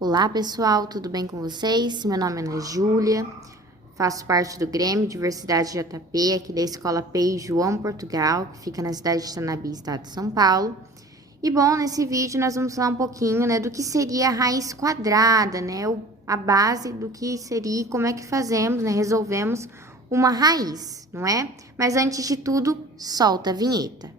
Olá pessoal, tudo bem com vocês? Meu nome é Ana Júlia, faço parte do Grêmio Diversidade JP, aqui da Escola PEI João Portugal, que fica na cidade de Tanabi, estado de São Paulo. E bom, nesse vídeo nós vamos falar um pouquinho, do que seria a raiz quadrada, a base do que seria e como é que fazemos, resolvemos uma raiz, não é? Mas antes de tudo, solta a vinheta.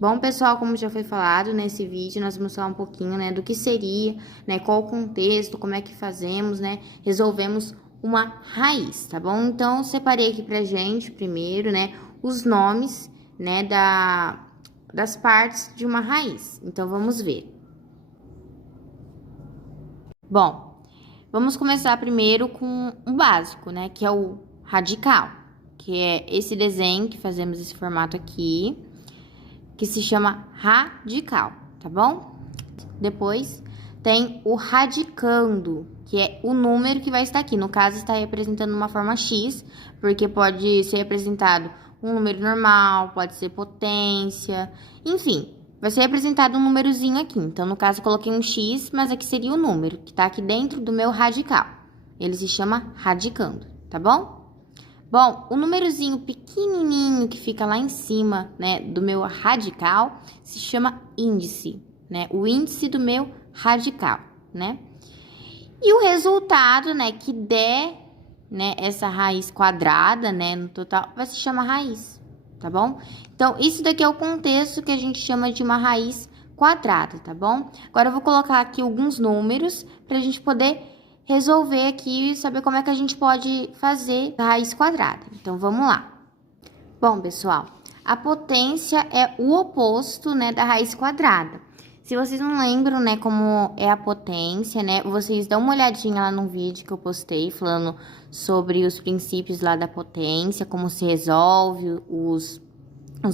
Bom, pessoal, como já foi falado nesse vídeo, nós vamos falar um pouquinho, do que seria, qual o contexto, como é que fazemos, resolvemos uma raiz, tá bom? Então, separei aqui pra gente, primeiro, os nomes, das partes de uma raiz. Então, vamos ver. Bom, vamos começar primeiro com o básico, que é o radical, que é esse desenho que fazemos esse formato aqui, que se chama radical, tá bom? Depois tem o radicando, que é o número que vai estar aqui. No caso, está representando uma forma X, porque pode ser representado um número normal, pode ser potência, enfim, vai ser representado um númerozinho aqui. Então, no caso, eu coloquei um X, mas aqui seria o número, que tá aqui dentro do meu radical. Ele se chama radicando, tá bom? Bom, o númerozinho pequenininho que fica lá em cima, do meu radical, se chama índice, o índice do meu radical, E o resultado, que der, essa raiz quadrada, no total, vai se chamar raiz, tá bom? Então, isso daqui é o contexto que a gente chama de uma raiz quadrada, tá bom? Agora, eu vou colocar aqui alguns números pra gente poder resolver aqui e saber como é que a gente pode fazer a raiz quadrada. Então, vamos lá. Bom, pessoal, a potência é o oposto, da raiz quadrada. Se vocês não lembram, como é a potência, vocês dão uma olhadinha lá no vídeo que eu postei falando sobre os princípios lá da potência, como se resolve os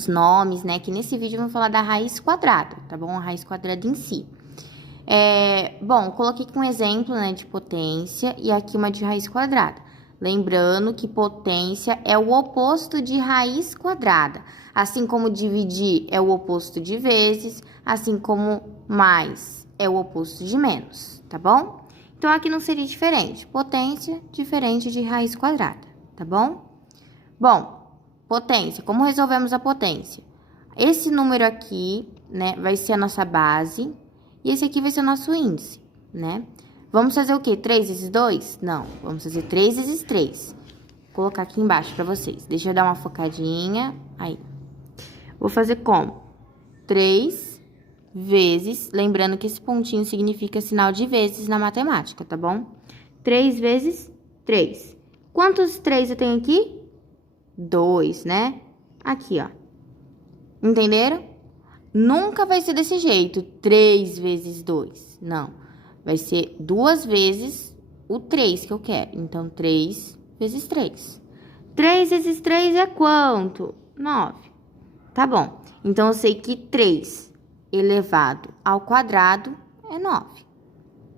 nomes, que nesse vídeo eu vou falar da raiz quadrada, tá bom? A raiz quadrada em si. Bom, coloquei aqui um exemplo, de potência e aqui uma de raiz quadrada. Lembrando que potência é o oposto de raiz quadrada. Assim como dividir é o oposto de vezes, assim como mais é o oposto de menos, tá bom? Então, aqui não seria diferente. Potência diferente de raiz quadrada, tá bom? Bom, potência. Como resolvemos a potência? Esse número aqui, vai ser a nossa base. E esse aqui vai ser o nosso índice, Vamos fazer o quê? 3 vezes 2? Não, vamos fazer 3 vezes 3. Vou colocar aqui embaixo pra vocês. Deixa eu dar uma focadinha. Aí. Vou fazer como? 3 vezes... Lembrando que esse pontinho significa sinal de vezes na matemática, tá bom? 3 vezes 3. Quantos 3 eu tenho aqui? 2, Aqui, ó. Entenderam? Nunca vai ser desse jeito, 3 vezes 2. Não, vai ser 2 vezes o 3 que eu quero. Então, 3 vezes 3. 3 vezes 3 é quanto? 9. Tá bom. Então, eu sei que 3 elevado ao quadrado é 9.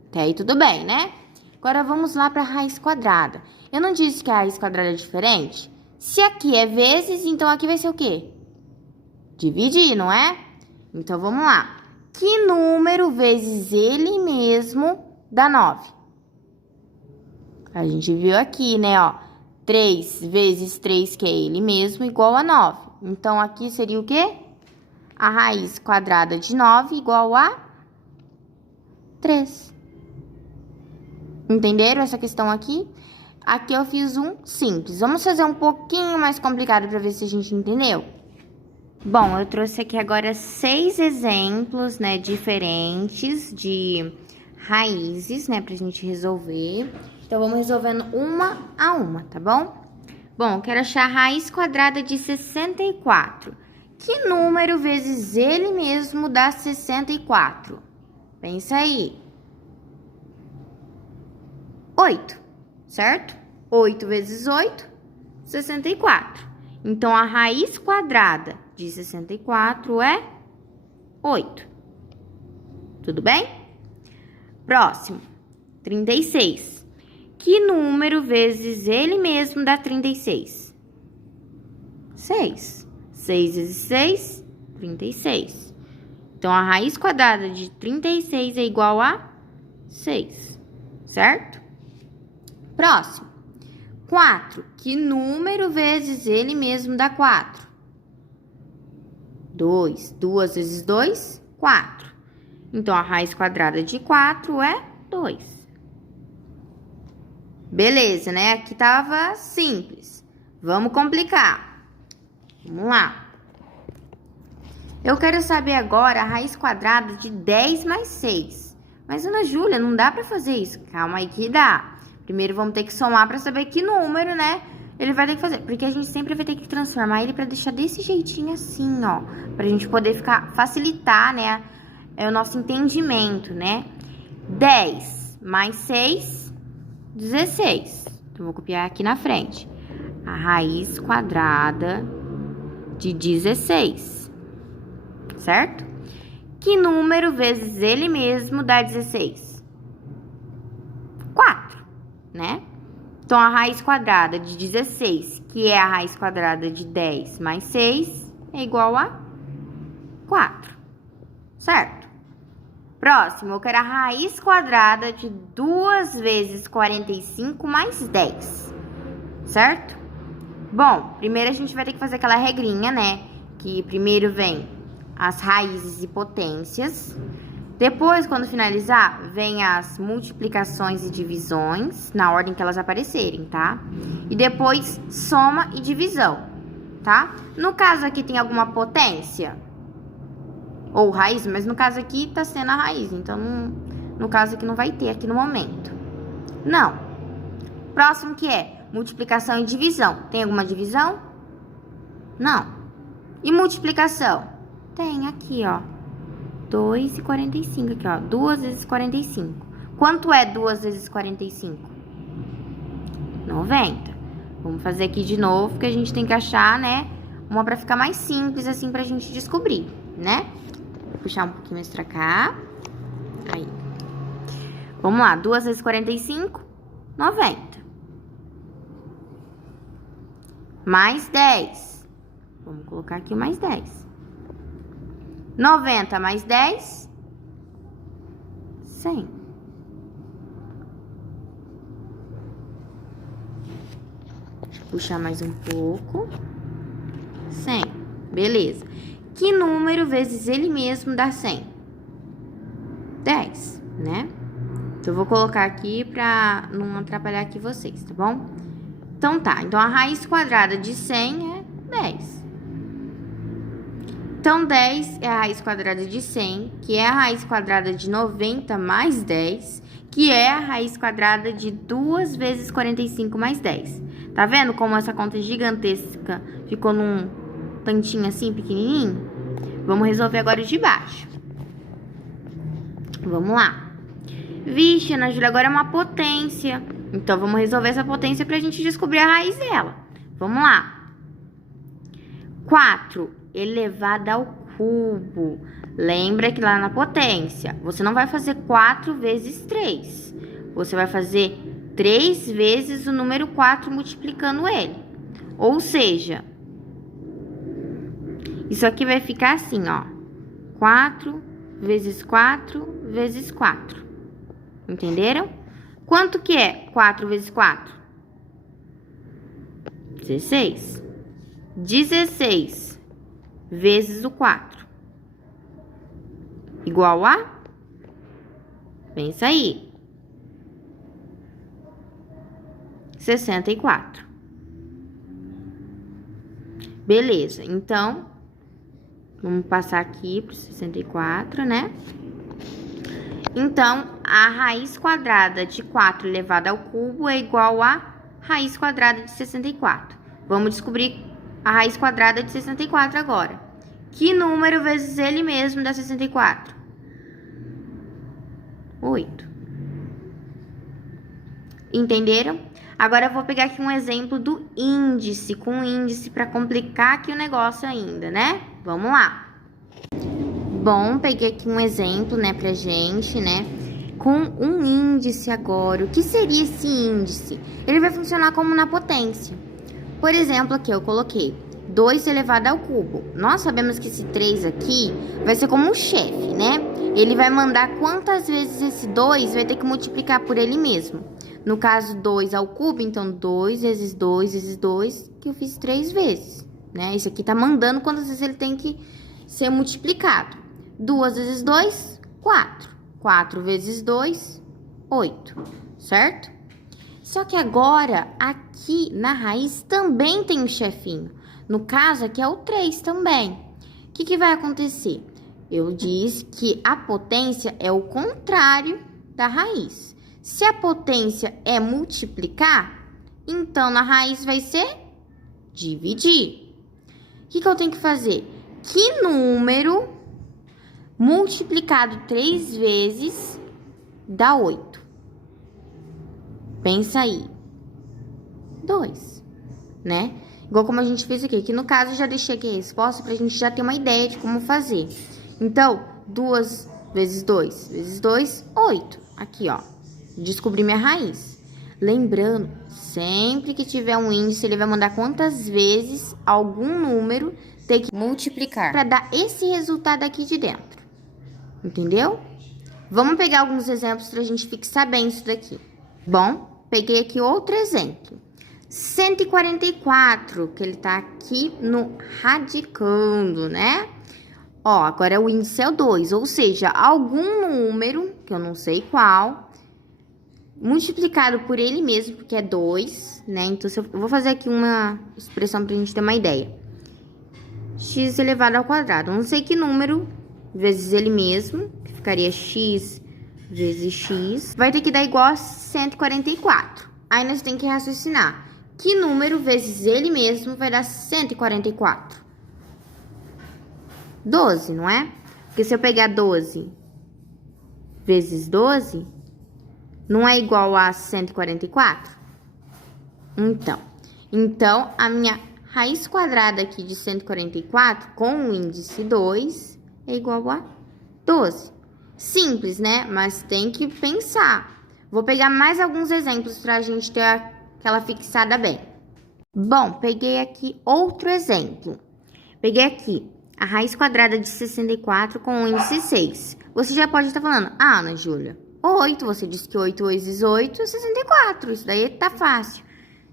Até aí, tudo bem, Agora, vamos lá para a raiz quadrada. Eu não disse que a raiz quadrada é diferente? Se aqui é vezes, então aqui vai ser o quê? Dividir, não é? Então, vamos lá. Que número vezes ele mesmo dá 9? A gente viu aqui, ó. 3 vezes 3, que é ele mesmo, igual a 9. Então, aqui seria o quê? A raiz quadrada de 9 igual a 3. Entenderam essa questão aqui? Aqui eu fiz um simples. Vamos fazer um pouquinho mais complicado para ver se a gente entendeu. Bom, eu trouxe aqui agora 6 exemplos, diferentes de raízes, pra gente resolver. Então, vamos resolvendo uma a uma, tá bom? Bom, eu quero achar a raiz quadrada de 64. Que número vezes ele mesmo dá 64? Pensa aí. 8, certo? 8 vezes 8, 64. Então, a raiz quadrada de 64 é 8. Tudo bem? Próximo, 36. Que número vezes ele mesmo dá 36? 6. 6 vezes 6, 36. Então, a raiz quadrada de 36 é igual a 6, certo? Próximo. 4. Que número vezes ele mesmo dá 4? 2. 2 vezes 2, 4. Então, a raiz quadrada de 4 é 2. Beleza, né? Aqui tava simples. Vamos complicar. Vamos lá. Eu quero saber agora a raiz quadrada de 10 mais 6. Mas, Ana Júlia, não dá pra fazer isso. Calma aí que dá. Primeiro vamos ter que somar pra saber que número, né? Ele vai ter que fazer. Porque a gente sempre vai ter que transformar ele pra deixar desse jeitinho assim, ó. Pra gente poder facilitar, né? O nosso entendimento, né? 10 mais 6... 16. Então, vou copiar aqui na frente. A raiz quadrada de 16. Certo? Que número vezes ele mesmo dá 16? 4, né? Então, a raiz quadrada de 16, que é a raiz quadrada de 10 mais 6, é igual a 4. Certo? Próximo, eu quero a raiz quadrada de 2 vezes 45 mais 10, certo? Bom, primeiro a gente vai ter que fazer aquela regrinha, né? Que primeiro vem as raízes e potências. Depois, quando finalizar, vem as multiplicações e divisões, na ordem que elas aparecerem, tá? E depois, soma e divisão, tá? No caso aqui, tem alguma potência? Ou raiz, mas no caso aqui tá sendo a raiz, então no caso aqui não vai ter aqui no momento. Não. Próximo que é multiplicação e divisão. Tem alguma divisão? Não. E multiplicação? Tem aqui, ó. 2 e 45 aqui, ó. 2 vezes 45. Quanto é 2 vezes 45? 90. Vamos fazer aqui de novo, que a gente tem que achar, né? Uma pra ficar mais simples, assim, pra gente descobrir, né? Vou puxar um pouquinho mais pra cá. Aí. Vamos lá. 2 vezes 45, 90. Mais 10. Vamos colocar aqui mais 10. 90 mais 10, 100. Deixa eu puxar mais um pouco. 100. Beleza. Que número vezes ele mesmo dá 100? 10, né? Então, eu vou colocar aqui pra não atrapalhar aqui vocês, tá bom? Então, tá. Então, a raiz quadrada de 100 é 10. Então, 10 é a raiz quadrada de 100, que é a raiz quadrada de 90 mais 10, que é a raiz quadrada de 2 vezes 45 mais 10. Tá vendo como essa conta gigantesca ficou num tantinho assim, pequenininho? Vamos resolver agora os de baixo. Vamos lá. Vixe, Ana Júlia, agora é uma potência. Então, vamos resolver essa potência pra gente descobrir a raiz dela. Vamos lá. 4 elevado ao cubo. Lembra que lá na potência, você não vai fazer 4 vezes 3. Você vai fazer 3 vezes o número 4 multiplicando ele. Ou seja, isso aqui vai ficar assim, ó. 4 vezes 4 vezes 4. Entenderam? Quanto que é 4 vezes 4? 16. 16 vezes o 4. Igual a? Pensa aí. 64. Beleza, então, vamos passar aqui para 64, né? Então, a raiz quadrada de 4 elevado ao cubo é igual a raiz quadrada de 64. Vamos descobrir a raiz quadrada de 64 agora. Que número vezes ele mesmo dá 64? 8. Entenderam? Agora, eu vou pegar aqui um exemplo do índice, com índice para complicar aqui o negócio ainda, né? Vamos lá. Bom, peguei aqui um exemplo, né, pra gente, né? com um índice agora. O que seria esse índice? Ele vai funcionar como na potência. Por exemplo, aqui eu coloquei 2 elevado ao cubo. Nós sabemos que esse 3 aqui vai ser como um chefe, né? Ele vai mandar quantas vezes esse 2 vai ter que multiplicar por ele mesmo. No caso, 2 ao cubo, então 2 vezes 2 vezes 2, que eu fiz 3 vezes, né? Esse aqui tá mandando quantas vezes ele tem que ser multiplicado. 2 vezes 2, 4. 4 vezes 2, 8, certo? Só que agora, aqui na raiz também tem um chefinho. No caso, aqui é o 3 também. O que vai acontecer? Eu disse que a potência é o contrário da raiz. Se a potência é multiplicar, então na raiz vai ser dividir. O que eu tenho que fazer? Que número multiplicado 3 vezes dá 8? Pensa aí. 2, né? Igual como a gente fez aqui. Que no caso eu já deixei aqui a resposta pra gente já ter uma ideia de como fazer. Então, 2 vezes 2 vezes 2, 8. Aqui, ó. Descobri minha raiz. Lembrando, sempre que tiver um índice, ele vai mandar quantas vezes algum número tem que multiplicar para dar esse resultado aqui de dentro. Entendeu? Vamos pegar alguns exemplos para a gente fixar bem isso daqui. Bom, peguei aqui outro exemplo. 144, que ele tá aqui no radicando, né? Ó, agora o índice é o 2, ou seja, algum número, que eu não sei qual, multiplicado por ele mesmo, porque é 2, né? Então, eu vou fazer aqui uma expressão pra gente ter uma ideia. X elevado ao quadrado. Eu não sei que número vezes ele mesmo, que ficaria x vezes x, vai ter que dar igual a 144. Aí, nós temos que raciocinar. Que número vezes ele mesmo vai dar 144? 12, não é? Porque se eu pegar 12 vezes 12... não é igual a 144? Então, a minha raiz quadrada aqui de 144, com o índice 2, é igual a 12. Simples, né? Mas tem que pensar. Vou pegar mais alguns exemplos para a gente ter aquela fixada bem. Bom, peguei aqui outro exemplo. Peguei aqui a raiz quadrada de 64 com o índice 6. Você já pode estar falando, ah, Ana Júlia, 8, você disse que 8 vezes 8 é 64, isso daí tá fácil.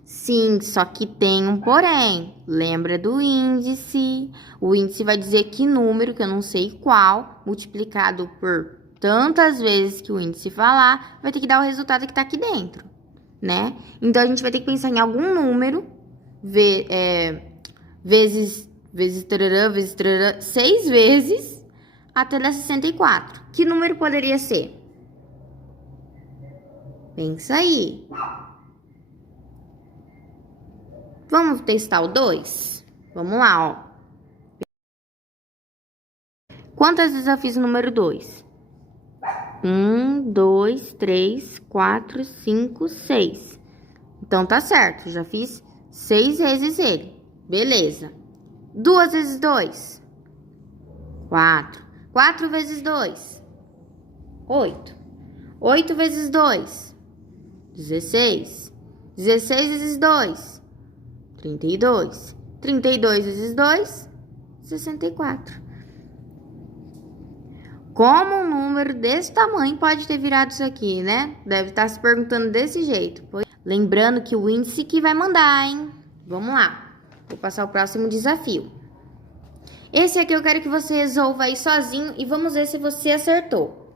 Sim, só que tem um porém. Lembra do índice? O índice vai dizer que número, que eu não sei qual, multiplicado por tantas vezes que o índice falar, vai ter que dar o resultado que tá aqui dentro, né? Então, a gente vai ter que pensar em algum número, vezes tarará, 6 vezes, até dar 64. Que número poderia ser? Pensa aí. Vamos testar o 2? Vamos lá, ó. Quantas vezes eu fiz o número 2? 1, 2, 3, 4, 5, 6. Então, tá certo. Já fiz 6 vezes ele. Beleza. 2 vezes 2? 4. 4 vezes 2? 8. 8 vezes 2? 16. 16 vezes 2? 32. 32 vezes 2? 64. Como um número desse tamanho pode ter virado isso aqui, né? Deve estar se perguntando desse jeito. Lembrando que o índice que vai mandar, hein? Vamos lá. Vou passar o próximo desafio. Esse aqui eu quero que você resolva aí sozinho e vamos ver se você acertou.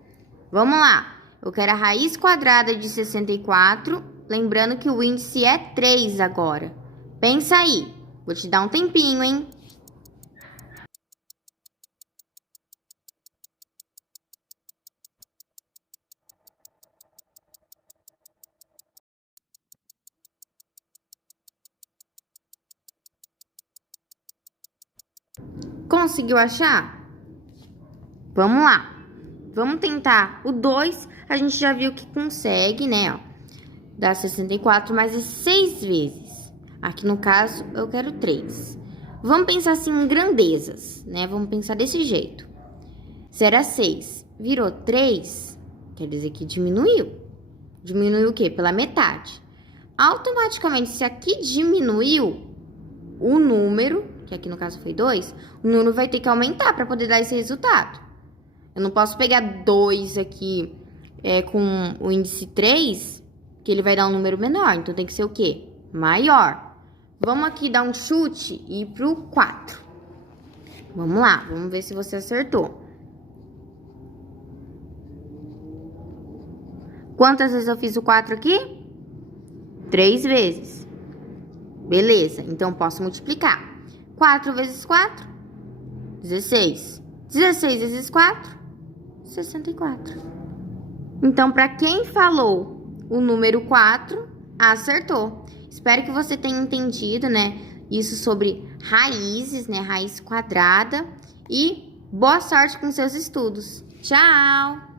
Vamos lá. Eu quero a raiz quadrada de 64. Lembrando que o índice é 3 agora. Pensa aí. Vou te dar um tempinho, hein? Conseguiu achar? Vamos lá. Vamos tentar o 2. A gente já viu que consegue, né? Ó, dá 64 mais 6 vezes. Aqui no caso, eu quero 3. Vamos pensar assim em grandezas, né? Vamos pensar desse jeito. 0 a 6 virou 3. Quer dizer que diminuiu. Diminuiu o quê? Pela metade. Automaticamente, se aqui diminuiu o número, que aqui no caso foi 2, o número vai ter que aumentar para poder dar esse resultado. Eu não posso pegar 2 aqui com o índice 3, que ele vai dar um número menor. Então, tem que ser o quê? Maior. Vamos aqui dar um chute e ir pro 4. Vamos lá, vamos ver se você acertou. Quantas vezes eu fiz o 4 aqui? 3 vezes. Beleza, então posso multiplicar. 4 vezes 4, 16. 16 vezes 4, 64. Então, para quem falou o número 4, acertou. Espero que você tenha entendido, né? Isso sobre raízes, né? Raiz quadrada. E boa sorte com seus estudos. Tchau!